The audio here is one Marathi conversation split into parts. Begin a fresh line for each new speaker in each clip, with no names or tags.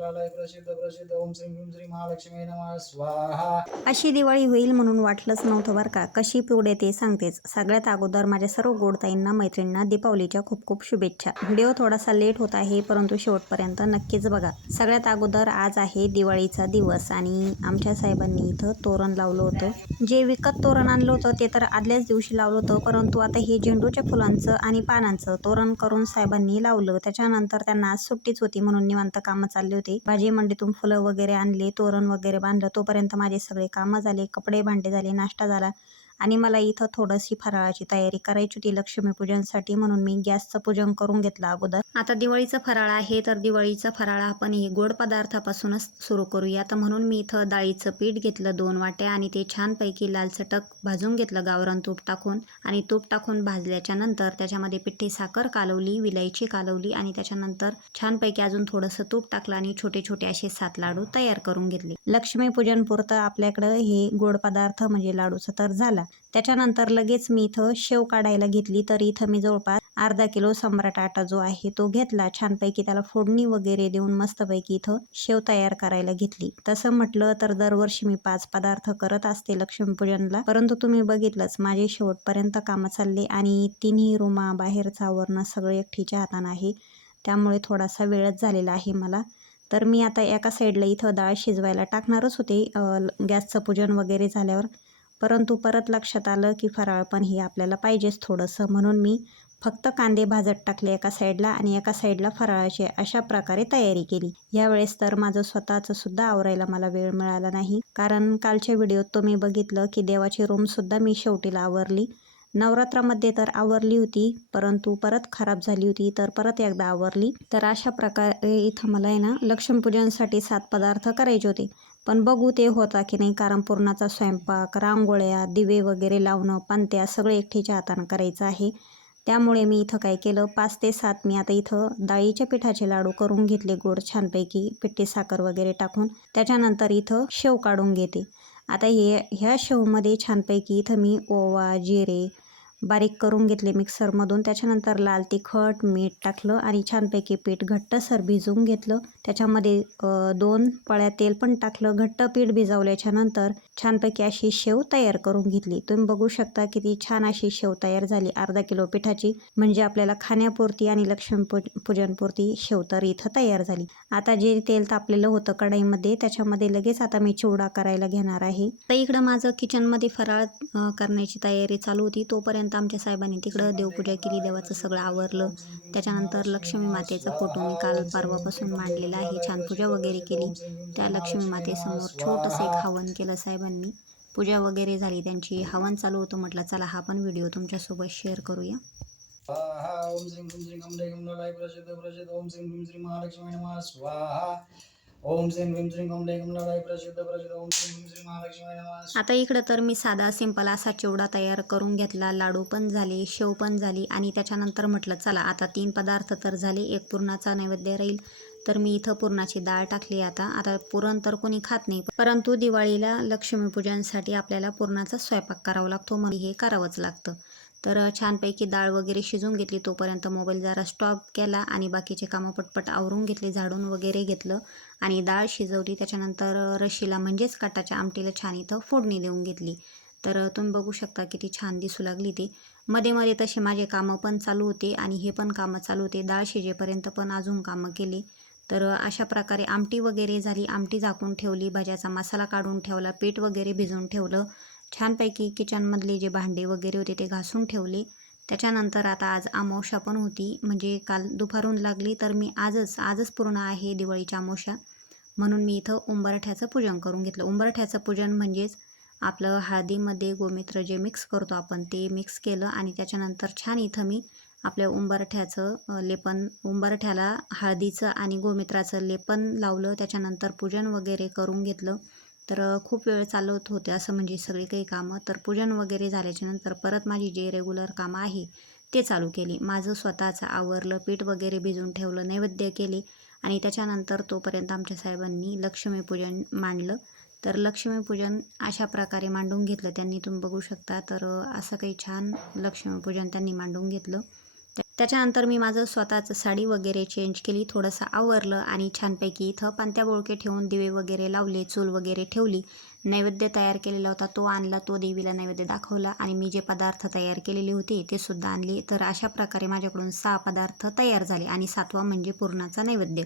प्रसिद्ध प्रसिद्ध ओम श्री महालक्ष्मी नमः. स्वाहा.
अशी दिवाळी होईल म्हणून वाटलंच नव्हतं बरं का. कशी पुढे ते सांगतेच. सगळ्यात अगोदर माझ्या सर्व गोडताईंना मैत्रिणींना दीपावलीच्या खूप खूप शुभेच्छा. व्हिडिओ थोडासा लेट होत आहे परंतु शेवटपर्यंत नक्कीच बघा. सगळ्यात अगोदर आज आहे दिवाळीचा दिवस आणि आमच्या साहेबांनी इथं तोरण लावलं होतं. जे विकत तोरण आणलं होतं ते तर आदल्याच दिवशी लावलं होतं परंतु आता हे झेंडूच्या फुलांचं आणि पानांचं तोरण करून साहेबांनी लावलं. त्याच्यानंतर त्यांना आज सुट्टीच होती म्हणून निवांत कामं चालले होते. भाजी मंडीतून फुलं वगैरे आणले तोरण वगैरे बांधलं. तोपर्यंत माझे सगळे कामं झाले कपडे भांडे झाले नाश्ता झाला. आणि मला इथं थोडीशी फराळाची तयारी करायची होती लक्ष्मीपूजनसाठी म्हणून मी गॅसचं पूजन करून घेतलं अगोदर. आता दिवाळीचं फराळ आहे तर दिवाळीचा फराळ आपण हे गोड पदार्थापासूनच सुरू करूया तर म्हणून मी इथं डाळीचं पीठ घेतलं दोन वाट्या आणि ते छानपैकी लाल चटक भाजून घेतलं गावरान तूप टाकून. आणि तूप टाकून भाजल्याच्या नंतर त्याच्यामध्ये पिठी साखर कालवली विलायची कालवली आणि त्याच्यानंतर छानपैकी अजून थोडंसं तूप टाकलं आणि छोटे छोटे असे सात लाडू तयार करून घेतले. लक्ष्मीपूजन पुरतं आपल्याकडं हे गोड पदार्थ म्हणजे लाडूचं तर झाला. त्याच्यानंतर लगेच मी इथं शेव काढायला घेतली. तर इथं मी जवळपास अर्धा किलो सम्राट आटा जो आहे तो घेतला. छानपैकी त्याला फोडणी वगैरे देऊन मस्तपैकी इथं शेव तयार करायला घेतली. तसं म्हटलं तर दरवर्षी मी पाच पदार्थ करत असते लक्ष्मीपूजनला. परंतु तुम्ही बघितलंच माझे शेवटपर्यंत कामं चालले आणि तिन्ही रुमा बाहेरचं आवरणं सगळं एकटीच्या हातानं आहे. त्यामुळे थोडासा वेळच झालेला आहे मला. तर मी आता एका साईडला इथं डाळ शिजवायला टाकणारच होते. गॅसचं पूजन वगैरे झाल्यावर. परंतु परत लक्षात आलं की फराळ पण हे आपल्याला पाहिजेच थोडंसं. म्हणून मी फक्त कांदे भाजत टाकले एका साईडला आणि एका साईडला फराळाची अशा प्रकारे तयारी केली. यावेळेस तर माझं स्वतःचं सुद्धा आवरायला मला वेळ मिळाला नाही. कारण कालच्या व्हिडिओत तुम्ही बघितलं की देवाची रूमसुद्धा मी शेवटीला आवरली. नवरात्रामध्ये तर आवरली होती परंतु परत खराब झाली होती तर परत एकदा आवरली. तर अशा प्रकारे इथं मला आहे ना लक्ष्मीपूजनसाठी सात पदार्थ करायचे होते. पण बघू ते होता की नाही कारण पुरणाचा स्वयंपाक रांगोळ्या दिवे वगैरे लावणं पंत्या सगळं एकटीच्या हातानं करायचं आहे. त्यामुळे मी इथं काय केलं पाच ते सात मी आता इथं डाळीच्या पिठाचे लाडू करून घेतले गोड छानपैकी पिठी साखर वगैरे टाकून. त्याच्यानंतर इथं शेव काढून घेते. आता हे ह्या शेवमध्ये छानपैकी इथं मी ओवा जिरे बारीक करून घेतले मिक्सरमधून. त्याच्यानंतर लाल तिखट मीठ टाकलं आणि छानपैकी पीठ घट्टसर भिजवून घेतलं. त्याच्यामध्ये दोन पळ्या तेल पण टाकलं. घट्ट पीठ भिजवल्याच्या नंतर छानपैकी अशी शेव तयार करून घेतली. तुम्ही बघू शकता किती छान अशी शेव तयार झाली. अर्धा किलो पिठाची म्हणजे आपल्याला खाण्यापुरती आणि लक्ष्मी पूजनपुरती शेव तर इथं तयार झाली. आता जे तेल तापलेलं होतं कढईमध्ये त्याच्यामध्ये लगेच आता मी चिवडा करायला घेणार आहे. तर इकडं माझं किचनमध्ये फराळ करण्याची तयारी चालू होती. तोपर्यंत आमच्या साहेबांनी तिकडं देवपूजा केली देवाचं सगळं आवरलं. त्याच्यानंतर लक्ष्मी मातेचा फोटो मी काल परवापासून मांडलेला आहे. छान पूजा वगैरे केली. त्या लक्ष्मी मातेसमोर छोटंसं एक हवन केलं साहेबांनी. पूजा वगैरे झाली त्यांची हवन चालू होतं म्हटलं चला हा पण व्हिडिओ तुमच्यासोबत शेअर करूया.
ओम श्री ओम श्री महालक्ष्मी स्वाहा. ओम प्रसिद्ध प्रसिद्ध. ओम श्री महालक्ष्मी नमः.
आता इकडं तर मी साधा सिंपल असा चिवडा तयार करून घेतला. लाडू पण झाले शेव पण झाली आणि त्याच्यानंतर म्हटलं चला आता तीन पदार्थ तर झाले एक पुरणाचा नैवेद्य राहील. तर मी इथं पुरणाची डाळ टाकली आता. आता पुरण तर कोणी खात नाही परंतु दिवाळीला लक्ष्मीपूजनसाठी आपल्याला पुरणाचा स्वयंपाक करावा लागतो मग हे करावंच लागतं. तर छानपैकी डाळ वगैरे शिजून घेतली तोपर्यंत मोबाईल जरा स्टॉप केला आणि बाकीचे कामं पटपट आवरून घेतले झाडून वगैरे घेतलं आणि डाळ शिजवली. त्याच्यानंतर रशीला म्हणजेच काटाच्या आमटीला छान इथं फोडणी देऊन घेतली. तर तुम्ही बघू शकता किती छान दिसू लागली ती. मध्ये मध्ये तसे माझे कामं पण चालू होते आणि हे पण कामं चालू होते. डाळ शिजेपर्यंत पण अजून कामं केली. तर अशा प्रकारे आमटी वगैरे झाली. आमटी झाकून ठेवली भाज्याचा मसाला काढून ठेवला पीठ वगैरे भिजवून ठेवलं. छानपैकी किचनमधले जे भांडे वगैरे होते ते घासून ठेवले. त्याच्यानंतर आता आज अमावस्या पण होती. म्हणजे काल दुपारून लागली तर मी आजच आजच पूर्ण आहे दिवाळीची अमावस्या म्हणून मी इथं उंबरठ्याचं पूजन करून घेतलं. उंबरठ्याचं पूजन म्हणजेच आपलं हळदीमध्ये गोमित्र जे मिक्स करतो आपण ते मिक्स केलं आणि त्याच्यानंतर छान इथं मी आपल्या उंबरठ्याचं लेपन उंबरठ्याला हळदीचं आणि गोमित्राचं लेपन लावलं. त्याच्यानंतर पूजन वगैरे करून घेतलं. तर खूप वेळ चालवत होते असं म्हणजे सगळी काही कामं. तर पूजन वगैरे झाल्याच्यानंतर परत माझी जे रेग्युलर कामं आहे ते चालू केली. माझं स्वतःचं आवरलं पीठ वगैरे भिजून ठेवलं नैवेद्य केले आणि त्याच्यानंतर तोपर्यंत आमच्या साहेबांनी लक्ष्मीपूजन मांडलं. तर लक्ष्मीपूजन अशा प्रकारे मांडून घेतलं त्यांनी. तुम्ही बघू शकता तर असं काही छान लक्ष्मीपूजन त्यांनी मांडून घेतलं. त्याच्यानंतर मी माझं स्वतःचं साडी वगैरे चेंज केली थोडंसं आवरलं आणि छानपैकी इथं पांत्या बोळके ठेवून दिवे वगैरे लावले चूल वगैरे ठेवली. नैवेद्य तयार केलेला होता तो आणला तो देवीला नैवेद्य दाखवला आणि मी जे पदार्थ तयार केलेले होते ते सुद्धा आणले. तर अशा प्रकारे माझ्याकडून सहा पदार्थ तयार झाले आणि सातवा म्हणजे पूर्णाचा नैवेद्य.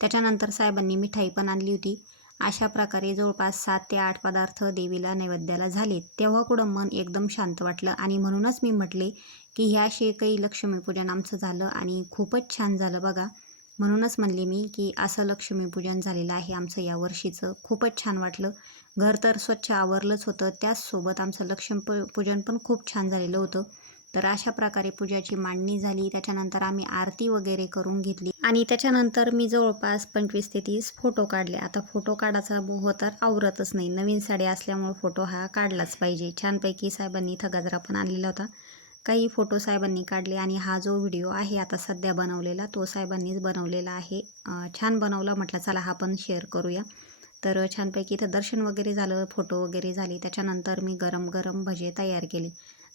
त्याच्यानंतर साहेबांनी मिठाई पण आणली होती. अशा प्रकारे जवळपास सात ते आठ पदार्थ देवीला नैवेद्याला झाले तेव्हा कुठं मन एकदम शांत वाटलं आणि म्हणूनच मी म्हटले की ह्या काही लक्ष्मीपूजन आमचं झालं आणि खूपच छान झालं बघा. म्हणूनच म्हणले मी की असं लक्ष्मीपूजन झालेलं आहे आमचं या वर्षीचं. खूपच छान वाटलं. घर तर स्वच्छ आवरलंच होतं. त्याचसोबत आमचं लक्ष्मी पूजन पण खूप छान झालेलं होतं. तर अशा प्रकारे पूजाची मांडणी झाली. त्याच्यानंतर आम्ही आरती वगैरे करून घेतली. आणि त्याच्यानंतर मी जवळपास पंचवीस ते तीस फोटो काढले. आता फोटो काढायचा मोह तर आवरतच नाही. नवीन साडी असल्यामुळे फोटो हा काढलाच पाहिजे. छानपैकी साहेबांनी इथं गजरा पण आणलेला होता. काही फोटो साहेबांनी काढले आणि हा जो व्हिडिओ आहे आता सध्या बनवलेला तो साहेबांनीच बनवलेला आहे. छान बनवला म्हटलं चला हा पण शेअर करूया. तर छानपैकी इथं दर्शन वगैरे झालं फोटो वगैरे झाले. त्याच्यानंतर मी गरम गरम भजे तयार केले.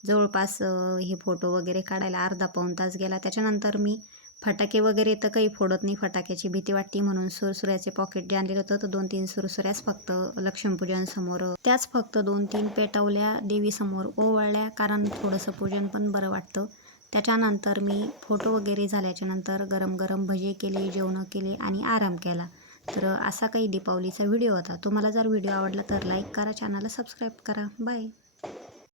जवळपास हे फोटो वगैरे काढायला अर्धा पाऊण तास गेला. त्याच्यानंतर मी फटाके वगैरे तर काही फोडत नाही. फटाक्याची भीती वाटते म्हणून सुरसुऱ्याचे पॉकेट जे आणलेलं होतं तर दोन तीन सुरसुऱ्याच फक्त लक्ष्मीपूजनसमोर त्याच फक्त दोन तीन पेटवल्या देवीसमोर ओवळल्या कारण थोडंसं पूजन पण बरं वाटतं. त्याच्यानंतर मी फोटो वगैरे झाल्याच्यानंतर गरम गरम भजे केले जेवणं केले आणि आराम केला. तर असा काही दीपावलीचा व्हिडिओ होता. तुम्हाला जर व्हिडिओ आवडला तर लाईक करा चॅनलला सबस्क्राईब करा. बाय.